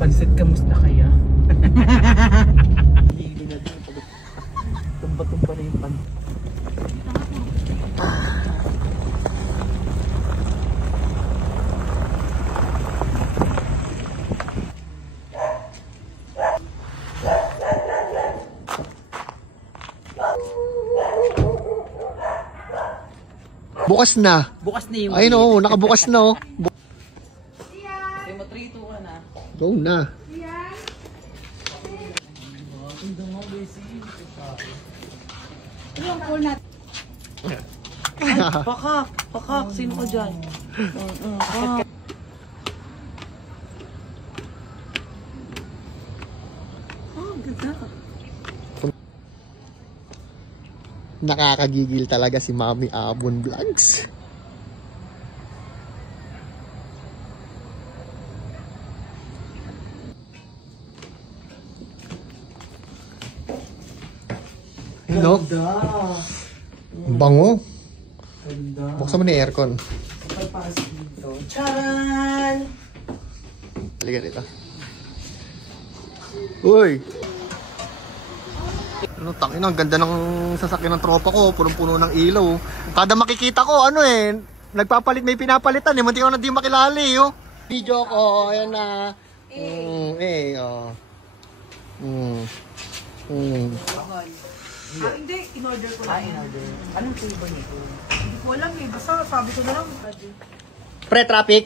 Pansit kamusta kaya? Hindi na din. Tumba-tumba na yung pan. Bukas na. Bukas na yung... Ay no, nakabukas na oh. Kaya mo 3, 2, 1 na. Go na. Pakak, sino ko dyan? Ganda. Nakakagigil talaga si Mami Abon Vlogs. Hello? Bango. Ganda. Buksan mo na yung aircon. Kapal para sa dito. Charan! Halika dito. Uy! Ano, tangina, ang ganda ng sasakyan ng tropa ko, punong-puno ng ilaw. Kada makikita ko, ano eh, nagpapalit, may pinapalitan eh, munti ko na di makilali, oh. Video ko, ayan na. Oh. Hindi, in-order ko lang. In-order. Anong flavor nito? Hindi ko alam eh. Basta sabi ko na lang. Pre-traffic.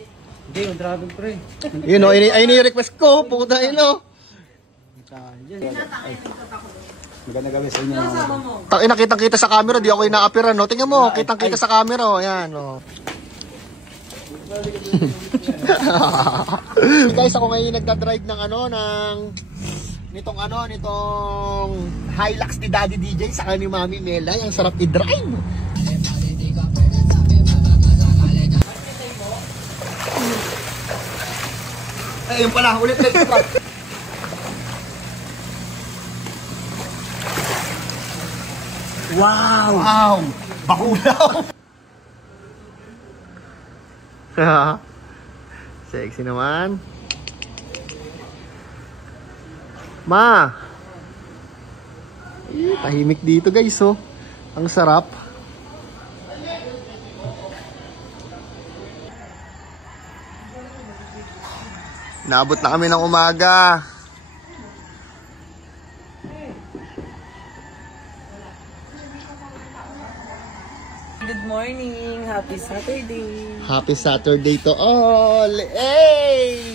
Hindi, yung dragon pre. Yun o, ayun yung request ko, puta yun o. Maganda gawin sa inyo. Tangina, kitang-kita sa camera, di ako ina-appear, no? Tingnan mo, kitang-kita sa camera, o. Ayan, o. Guys, ako ngayon nagdadrive ng ano, nitong Hilux ni Daddy DJ sa ni Mami Mela. Ang sarap i-drive. Ayun pala, ulit. Wow! Bakulaw! Sexy naman. Ma! Tahimik dito guys, oh. Ang sarap. Naabot na kami ng umaga. Good morning. Happy Saturday. Happy Saturday to all! Hey!